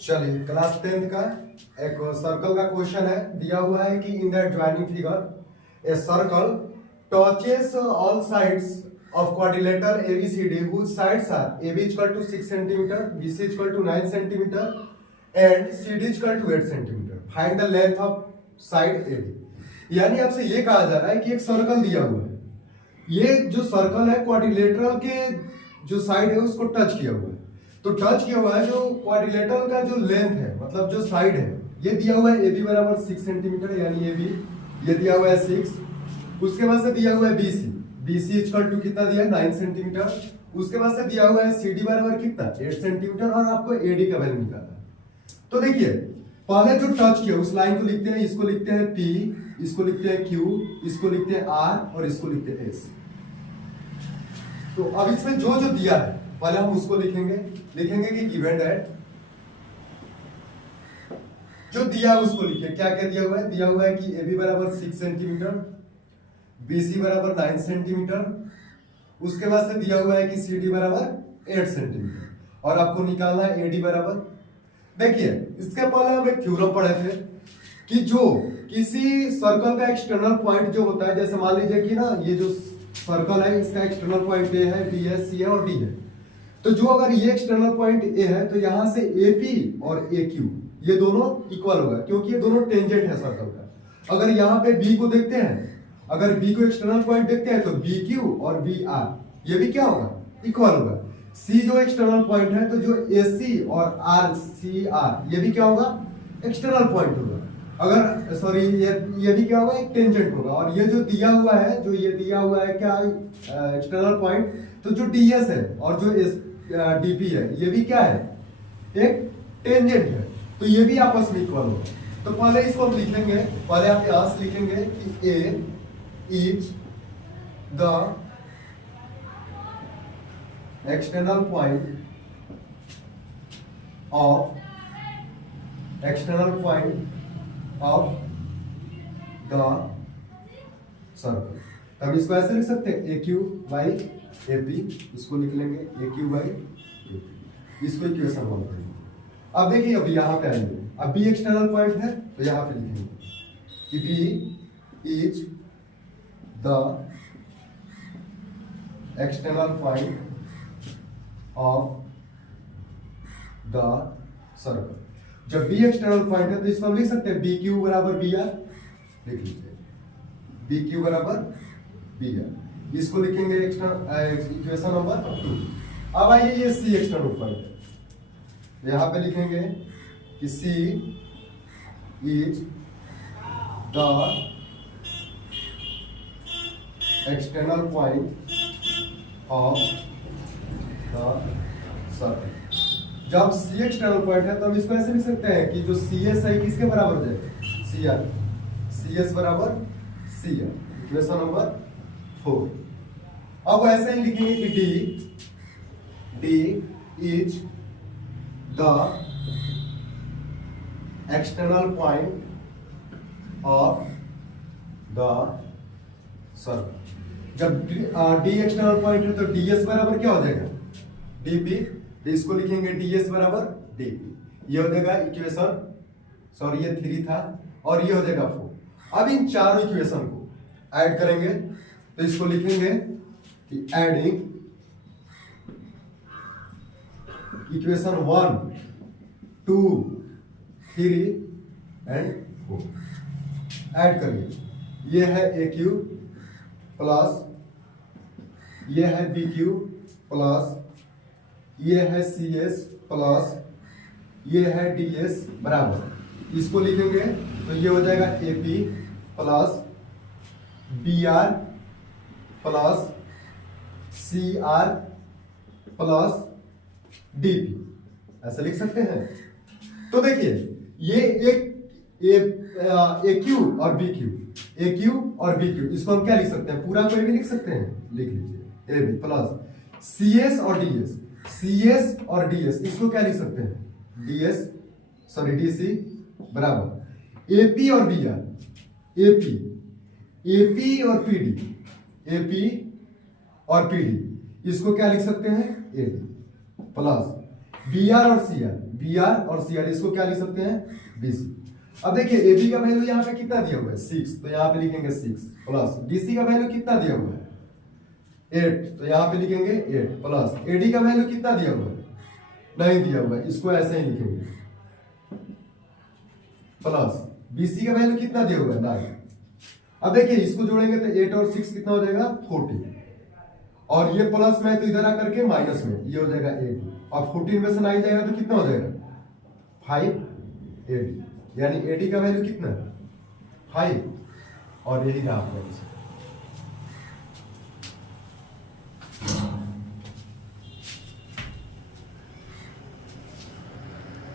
चलिए class 10th का एक सर्कल का क्वेश्चन है। दिया हुआ है कि in the joining figure a circle touches all sides of quadrilateral ABCD whose sides are AB equal to 6 cm, BC equal to 9 cm and CD equal to 8 cm. Find the length of side AB. यानी आपसे ये कहा जा रहा है कि एक circle दिया हुआ है, ये जो सर्कल है क्वाड्रिलेटरल के जो साइड है उसको टच किया हुआ है। तो टच किया हुआ है जो क्वाड्रिलेटरल का जो लेंथ है, मतलब जो साइड है, ये दिया हुआ है AB बराबर 6 सेंटीमीटर, यानी AB ये दिया हुआ है 6। उसके बाद से दिया हुआ है BC इक्वल टू कितना दिया है 9 सेंटीमीटर। उसके बाद से दिया हुआ है CD बराबर कितना 8 सेंटीमीटर और आपको AD का वैल्यू निकालना है। तो देखिए पहले जो टच किया उस लाइन को लिखते हैं, इसको लिखते हैं P, इसको लिखते हैं Q, इसको लिखते हैं R और इसको लिखते हैं S। तो अब इसमें जो जो दिया है पहले हम उसको लिखेंगे कि गिवन दैट जो दिया है उसको लिखिए। क्या क्या दिया हुआ है? दिया हुआ है कि AB बराबर 6 सेंटीमीटर, BC बराबर 9 सेंटीमीटर, उसके बाद से दिया हुआ है कि CD बराबर 8 सेंटीमीटर और आपको निकालना है AD बराबर। देखिए इसके पहले हम एक थ्योरम पढ़े थे कि जो किसी सर्कल का एक्सटर्नल पॉइंट जो होता है, जैसे मान लीजिए कि ना ये जो सर्कल है इसका एक्सटर्नल पॉइंट A है, B है, C है और D है। तो जो अगर ये एक्सटर्नल पॉइंट A है तो यहां से AP और AQ ये दोनों इक्वल होगा, क्योंकि ये दोनों टेंजेंट है सर्कल का। अगर यहाँ पे B को देखते हैं, अगर B को एक्सटर्नल पॉइंट देखते हैं तो BQ और BR ये भी क्या होगा? इक्वल होगा। C जो एक्सटर्नल पॉइंट है तो जो AC और RCR ये भी क्या होगा? एक्सटर्नल पॉइंट होगा। अगर सॉरी ये भी क्या होगा? एक टेंजेंट होगा। और ये जो दिया हुआ है, जो ये दिया हुआ है क्या एक्सटर्नल पॉइंट, तो जो DS है और जो DP है ये भी क्या है? एक टेंजेंट है। तो ये भी आपस में इक्वल होगा। तो पहले इसको हम लिखेंगे, पहले आप यहां से लिखेंगे कि A is the external point of the circle. तब इसको ऐसे लिख सकते हैं AQ by AP, इसको लिख लेंगे AQ by AP, इसको इक्वेशन 1 करेंगे। अब देखिए अब यहाँ पे आएंगे, अब B एक्सटर्नल पॉइंट है तो यहाँ पे लिखेंगे कि B is the external point of the circle. जब B एक्सटर्नल पॉइंट है तो इसको हम लिख सकते हैं BQ बराबर BR, लिख लीजिए BQ बराबर BR, इसको लिखेंगे इक्वेशन नंबर 2। अब आइए ये C एक्सटर्नल पॉइंट है, यहां पे लिखेंगे कि C is the external point of the circle. जब C एक्सटर्नल पॉइंट है तो हम इसको ऐसे लिख सकते हैं कि जो CS है किसके बराबर हो जाएगा? CR, CS बराबर CR, इक्वेशन नंबर 4। अब ऐसे ही लिखेंगे कि D is the external point of the circle। जब D एक्सटर्नल पॉइंट है तो DS बराबर क्या हो जाएगा? DP, इसको लिखेंगे DS बराबर DP, ये हो जाएगा इक्वेशन, सॉरी ये 3 था और ये हो जाएगा 4। अब इन चारों इक्वेशन को ऐड करेंगे तो इसको लिखेंगे कि एडिंग इक्वेशन 1, 2, 3 एंड 4 ऐड करिए। ये है AQ प्लस ये है BQ प्लस ये है CS प्लस ये है DS बराबर, इसको लिखेंगे तो ये हो जाएगा AP plus BR plus CR plus DP, ऐसा लिख सकते हैं। तो देखिए ये एक AQ और BQ, इसको हम क्या लिख सकते हैं? पूरा कोई भी लिख सकते हैं, लिख लीजिए AB प्लस CS और DS, इसको क्या लिख सकते हैं? DC बराबर AP और BR, AP और PD, इसको क्या लिख सकते हैं? AD प्लस बी आर और सी आर इसको क्या लिख सकते हैं, बीसी। अब देखिए ए बी का वैल्यू यहाँ पे कितना दिया हुआ है 6, तो यहाँ पे लिखेंगे 6 प्लस बीसी का वैल्यू कितना दिया हुआ है 8, तो यहाँ पे लिखेंगे 8 प्लस एडी का वैल्यू कितना दिया हुआ है, नहीं दिया हुआ है, इसको ऐसे ही लिखेंगे प्लस बीसी का वैल्यू कितना दिया हुआ है 9। अब देखिए इसको जोड़ेंगे तो 8 और 6 कितना हो जाएगा 40, और ये प्लस में तो इधर आकर के माइनस में ये हो जाएगा 8, और 14 में से 9 जाएगा तो कितना हो जाएगा 5 एडी, यानी एडी का वैल्यू कितना 5, और यही रहा आपका आंसर।